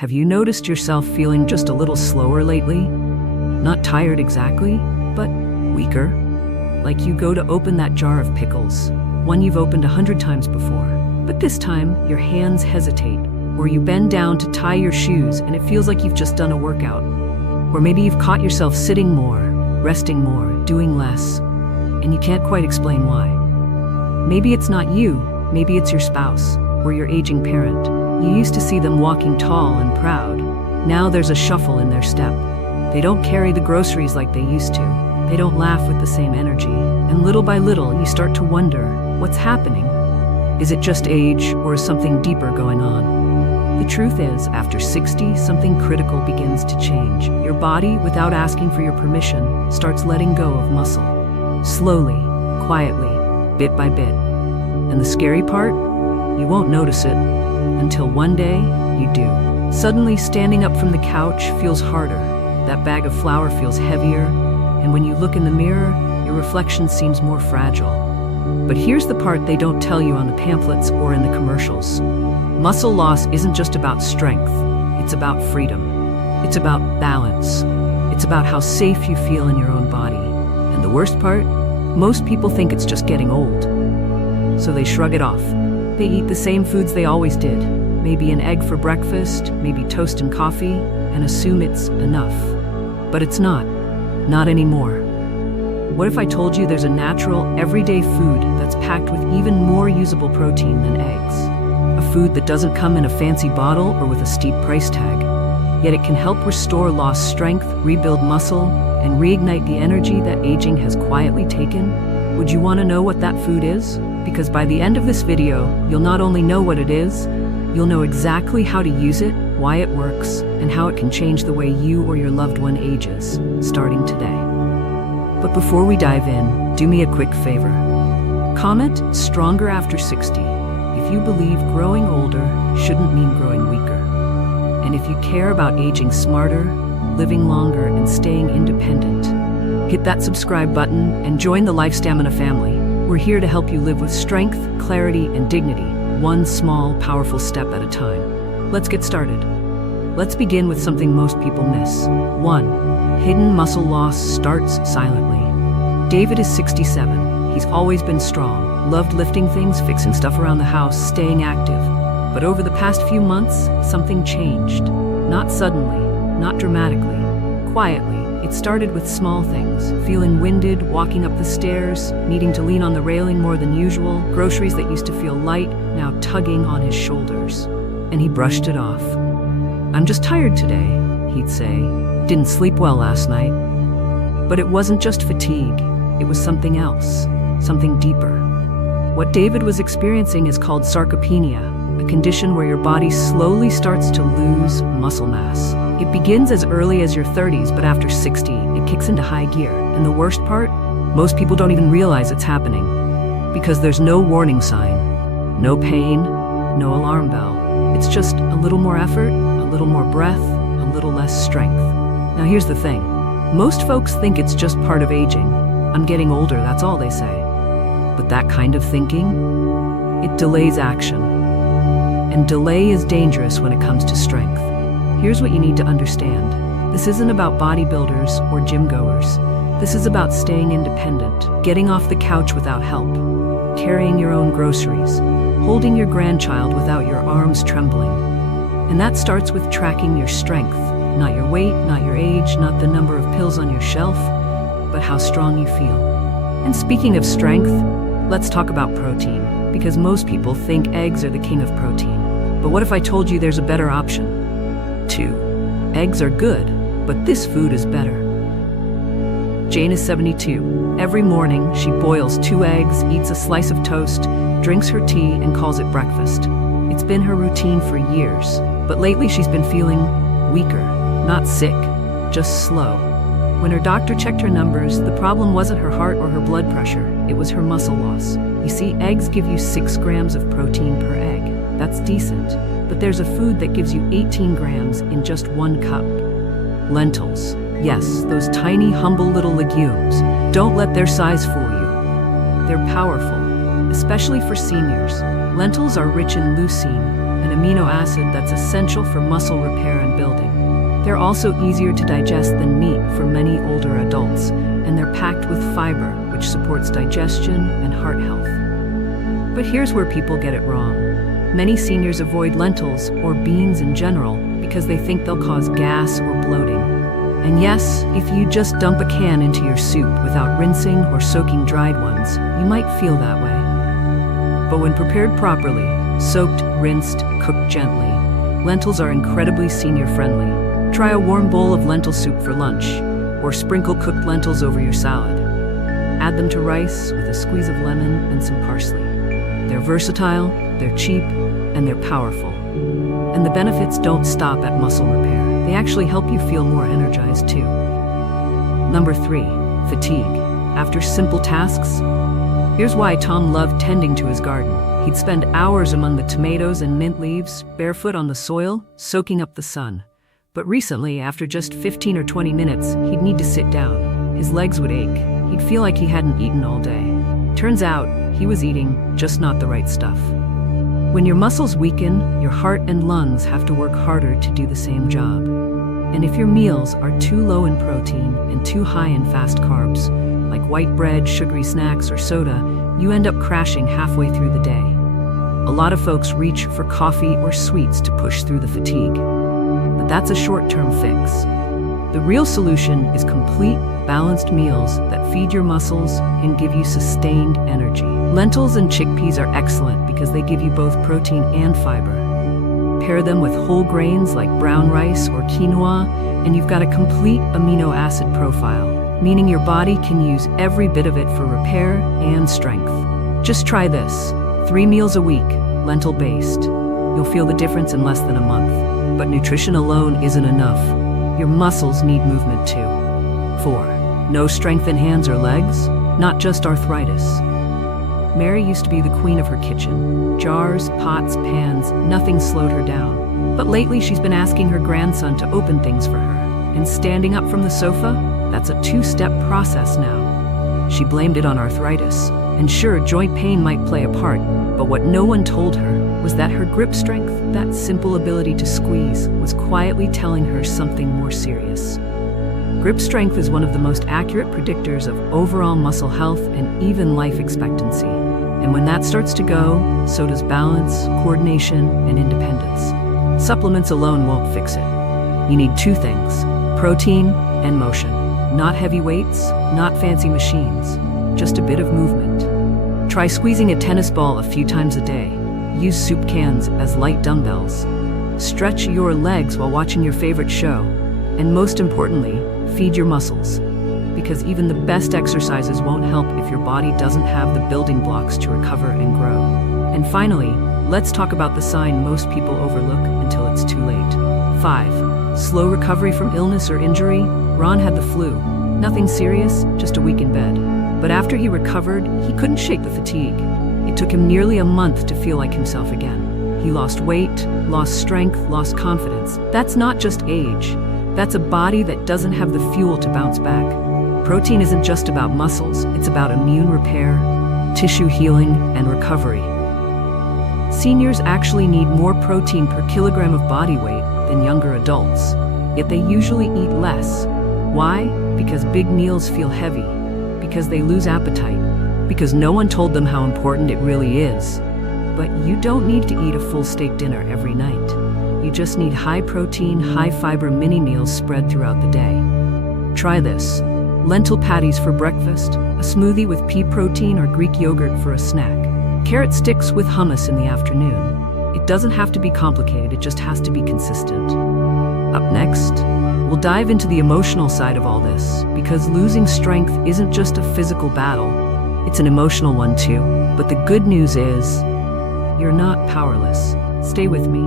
Have you noticed yourself feeling just a little slower lately? Not tired exactly, but weaker? Like you go to open that jar of pickles, one you've opened 100 times before, but this time your hands hesitate, or you bend down to tie your shoes and it feels like you've just done a workout. Or maybe you've caught yourself sitting more, resting more, doing less, and you can't quite explain why. Maybe it's not you, maybe it's your spouse, or your aging parent. You used to see them walking tall and proud. Now there's a shuffle in their step. They don't carry the groceries like they used to. They don't laugh with the same energy. And little by little, you start to wonder, what's happening? Is it just age, or is something deeper going on? The truth is, after 60, something critical begins to change. Your body, without asking for your permission, starts letting go of muscle. Slowly, quietly, bit by bit. And the scary part? You won't notice it until one day you do. Suddenly, standing up from the couch feels harder. That bag of flour feels heavier. And when you look in the mirror, your reflection seems more fragile. But here's the part they don't tell you on the pamphlets or in the commercials. Muscle loss isn't just about strength. It's about freedom. It's about balance. It's about how safe you feel in your own body. And the worst part? Most people think it's just getting old. So they shrug it off. They eat the same foods they always did. Maybe an egg for breakfast, maybe toast and coffee, and assume it's enough. But it's not. Not anymore. What if I told you there's a natural, everyday food that's packed with even more usable protein than eggs? A food that doesn't come in a fancy bottle or with a steep price tag. Yet it can help restore lost strength, rebuild muscle, and reignite the energy that aging has quietly taken. Would you want to know what that food is? Because by the end of this video, you'll not only know what it is, you'll know exactly how to use it, why it works, and how it can change the way you or your loved one ages, starting today. But before we dive in, do me a quick favor. Comment "stronger after 60" if you believe growing older shouldn't mean growing weaker. And if you care about aging smarter, living longer, and staying independent, hit that subscribe button and join the Life Stamina family. We're here to help you live with strength, clarity, and dignity, one small, powerful step at a time. Let's get started. Let's begin with something most people miss. 1. Hidden muscle loss starts silently. David is 67. He's always been strong, loved lifting things, fixing stuff around the house, staying active. But over the past few months, something changed. Not suddenly, not dramatically, quietly. It started with small things, feeling winded, walking up the stairs, needing to lean on the railing more than usual, groceries that used to feel light, now tugging on his shoulders. And he brushed it off. "I'm just tired today," he'd say. "Didn't sleep well last night." But it wasn't just fatigue, it was something else, something deeper. What David was experiencing is called sarcopenia, a condition where your body slowly starts to lose muscle mass. It begins as early as your 30s, but after 60, it kicks into high gear. And the worst part? Most people don't even realize it's happening. Because there's no warning sign, no pain, no alarm bell. It's just a little more effort, a little more breath, a little less strength. Now here's the thing. Most folks think it's just part of aging. I'm getting older, that's all they say. But that kind of thinking, it delays action. And delay is dangerous when it comes to strength. Here's what you need to understand. This isn't about bodybuilders or gym goers. This is about staying independent, getting off the couch without help, carrying your own groceries, holding your grandchild without your arms trembling. And that starts with tracking your strength, not your weight, not your age, not the number of pills on your shelf, but how strong you feel. And speaking of strength, let's talk about protein, because most people think eggs are the king of protein. But what if I told you there's a better option? 2. Eggs are good, but this food is better. Jane is 72. Every morning, she boils 2 eggs, eats a slice of toast, drinks her tea, and calls it breakfast. It's been her routine for years, but lately she's been feeling weaker, not sick, just slow. When her doctor checked her numbers, the problem wasn't her heart or her blood pressure, it was her muscle loss. You see, eggs give you 6 grams of protein per egg. That's decent, but there's a food that gives you 18 grams in just 1 cup. Lentils. Yes, those tiny, humble little legumes. Don't let their size fool you. They're powerful, especially for seniors. Lentils are rich in leucine, an amino acid that's essential for muscle repair and building. They're also easier to digest than meat for many older adults, and they're packed with fiber, which supports digestion and heart health. But here's where people get it wrong. Many seniors avoid lentils or beans in general because they think they'll cause gas or bloating. And yes, if you just dump a can into your soup without rinsing or soaking dried ones, you might feel that way. But when prepared properly, soaked, rinsed, cooked gently, lentils are incredibly senior-friendly. Try a warm bowl of lentil soup for lunch, or sprinkle cooked lentils over your salad. Add them to rice with a squeeze of lemon and some parsley. They're versatile, they're cheap, and they're powerful. And the benefits don't stop at muscle repair. They actually help you feel more energized too. Number 3, fatigue. After simple tasks? Here's why Tom loved tending to his garden. He'd spend hours among the tomatoes and mint leaves, barefoot on the soil, soaking up the sun. But recently, after just 15 or 20 minutes, he'd need to sit down. His legs would ache. He'd feel like he hadn't eaten all day. Turns out, he was eating, just not the right stuff. When your muscles weaken, your heart and lungs have to work harder to do the same job. And if your meals are too low in protein and too high in fast carbs, like white bread, sugary snacks, or soda, you end up crashing halfway through the day. A lot of folks reach for coffee or sweets to push through the fatigue. But that's a short-term fix. The real solution is complete, balanced meals that feed your muscles and give you sustained energy. Lentils and chickpeas are excellent because they give you both protein and fiber. Pair them with whole grains like brown rice or quinoa, and you've got a complete amino acid profile, meaning your body can use every bit of it for repair and strength. Just try this. 3 meals a week, lentil-based. You'll feel the difference in less than a month. But nutrition alone isn't enough. Your muscles need movement too. 4, no strength in hands or legs, not just arthritis. Mary used to be the queen of her kitchen. Jars, pots, pans, nothing slowed her down. But lately she's been asking her grandson to open things for her. And standing up from the sofa, that's a 2-step process now. She blamed it on arthritis. And sure, joint pain might play a part, but what no one told her was that her grip strength, that simple ability to squeeze, was quietly telling her something more serious. Grip strength is one of the most accurate predictors of overall muscle health and even life expectancy. And when that starts to go, so does balance, coordination, and independence. Supplements alone won't fix it. You need 2 things, protein and motion. Not heavy weights, not fancy machines, just a bit of movement. Try squeezing a tennis ball a few times a day. Use soup cans as light dumbbells. Stretch your legs while watching your favorite show. And most importantly, feed your muscles. Because even the best exercises won't help if your body doesn't have the building blocks to recover and grow. And finally, let's talk about the sign most people overlook until it's too late. 5, slow recovery from illness or injury. Ron had the flu. Nothing serious, just a week in bed. But after he recovered, he couldn't shake the fatigue. It took him nearly a month to feel like himself again. He lost weight, lost strength, lost confidence. That's not just age. That's a body that doesn't have the fuel to bounce back. Protein isn't just about muscles, it's about immune repair, tissue healing, and recovery. Seniors actually need more protein per kilogram of body weight than younger adults, yet they usually eat less. Why? Because big meals feel heavy, because they lose appetite, because no one told them how important it really is. But you don't need to eat a full steak dinner every night. You just need high-protein, high-fiber mini-meals spread throughout the day. Try this. Lentil patties for breakfast, a smoothie with pea protein or Greek yogurt for a snack, carrot sticks with hummus in the afternoon. It doesn't have to be complicated, it just has to be consistent. Up next, we'll dive into the emotional side of all this, because losing strength isn't just a physical battle, it's an emotional one too. But the good news is, you're not powerless. Stay with me.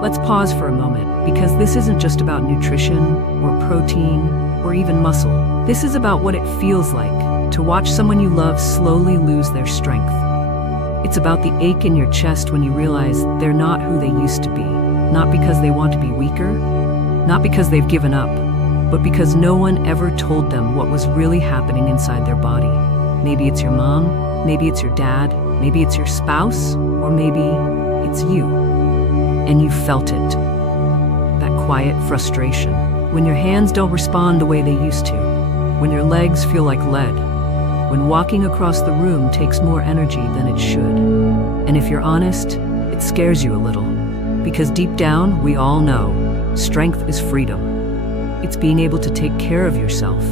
Let's pause for a moment, because this isn't just about nutrition, or protein, or even muscle. This is about what it feels like to watch someone you love slowly lose their strength. It's about the ache in your chest when you realize they're not who they used to be, not because they want to be weaker, not because they've given up, but because no one ever told them what was really happening inside their body. Maybe it's your mom, maybe it's your dad, maybe it's your spouse, or maybe it's you. and you felt it. That quiet frustration, when your hands don't respond the way they used to, when your legs feel like lead, when walking across the room takes more energy than it should. And if you're honest, it scares you a little, because deep down, we all know, strength is freedom. It's being able to take care of yourself,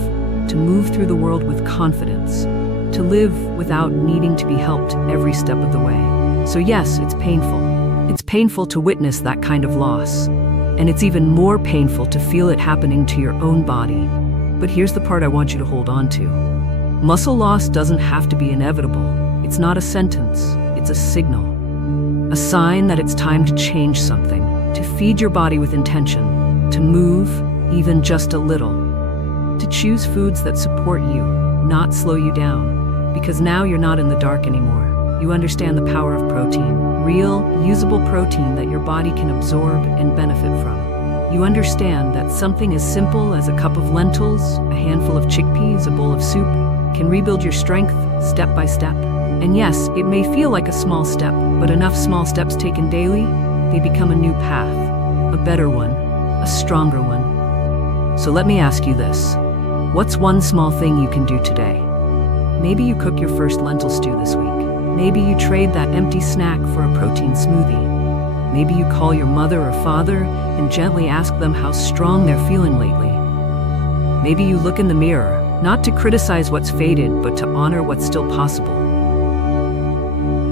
to move through the world with confidence, to live without needing to be helped every step of the way. So yes, it's painful. It's painful to witness that kind of loss. And it's even more painful to feel it happening to your own body. But here's the part I want you to hold on to. Muscle loss doesn't have to be inevitable. It's not a sentence, it's a signal. A sign that it's time to change something, to feed your body with intention, to move, even just a little, to choose foods that support you, not slow you down. Because now you're not in the dark anymore. You understand the power of protein, real, usable protein that your body can absorb and benefit from. You understand that something as simple as a cup of lentils, a handful of chickpeas, a bowl of soup, can rebuild your strength step by step. And yes, it may feel like a small step, but enough small steps taken daily, they become a new path, a better one, a stronger one. So let me ask you this. What's one small thing you can do today? Maybe you cook your first lentil stew this week. Maybe you trade that empty snack for a protein smoothie. Maybe you call your mother or father and gently ask them how strong they're feeling lately. Maybe you look in the mirror, not to criticize what's faded, but to honor what's still possible.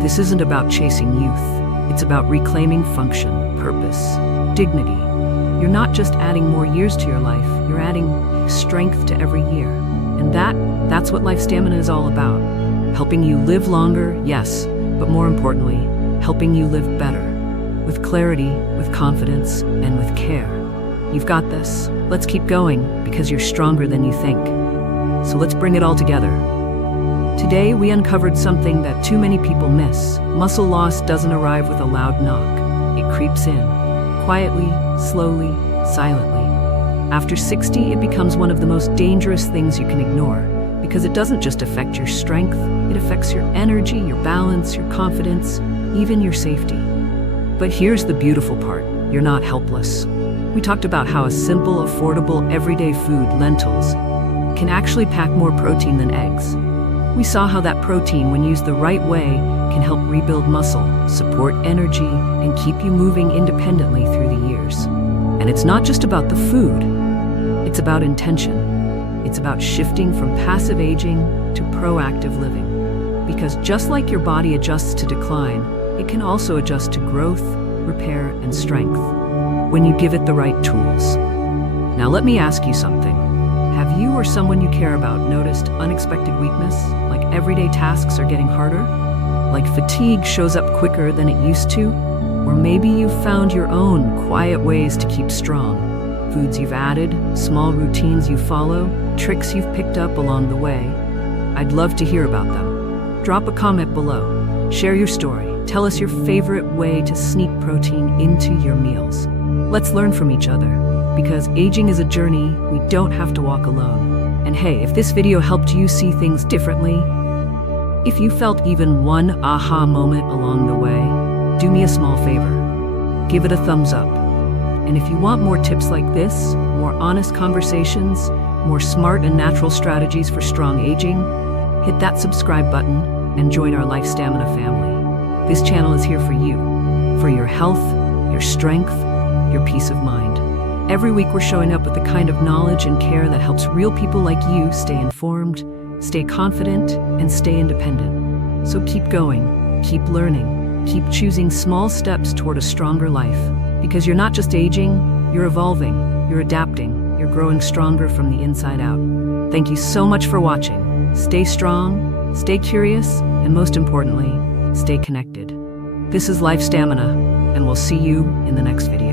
This isn't about chasing youth. It's about reclaiming function, purpose, dignity. You're not just adding more years to your life, you're adding strength to every year. And that's what Life Stamina is all about. Helping you live longer, yes, but more importantly, helping you live better. With clarity, with confidence, and with care. You've got this. Let's keep going, because you're stronger than you think. So let's bring it all together. Today, we uncovered something that too many people miss. Muscle loss doesn't arrive with a loud knock. It creeps in, quietly, slowly, silently. After 60, it becomes one of the most dangerous things you can ignore, because it doesn't just affect your strength, it affects your energy, your balance, your confidence, even your safety. But here's the beautiful part. You're not helpless. We talked about how a simple, affordable, everyday food, lentils, can actually pack more protein than eggs. We saw how that protein, when used the right way, can help rebuild muscle, support energy, and keep you moving independently through the years. And it's not just about the food. It's about intention. It's about shifting from passive aging to proactive living. Because just like your body adjusts to decline, it can also adjust to growth, repair, and strength when you give it the right tools. Now let me ask you something. Have you or someone you care about noticed unexpected weakness, like everyday tasks are getting harder? Like fatigue shows up quicker than it used to? Or maybe you've found your own quiet ways to keep strong. Foods you've added, small routines you follow, tricks you've picked up along the way. I'd love to hear about them. Drop a comment below. Share your story. Tell us your favorite way to sneak protein into your meals. Let's learn from each other, because aging is a journey we don't have to walk alone. And hey, if this video helped you see things differently, if you felt even one aha moment along the way, do me a small favor. Give it a thumbs up. And if you want more tips like this, more honest conversations, more smart and natural strategies for strong aging, hit that subscribe button and join our Life Stamina family. This channel is here for you, for your health, your strength, your peace of mind. Every week we're showing up with the kind of knowledge and care that helps real people like you stay informed, stay confident, and stay independent. So keep going, keep learning, keep choosing small steps toward a stronger life. Because you're not just aging, you're evolving, you're adapting, you're growing stronger from the inside out. Thank you so much for watching. Stay strong, stay curious, and most importantly, stay connected. This is Life Stamina, and we'll see you in the next video.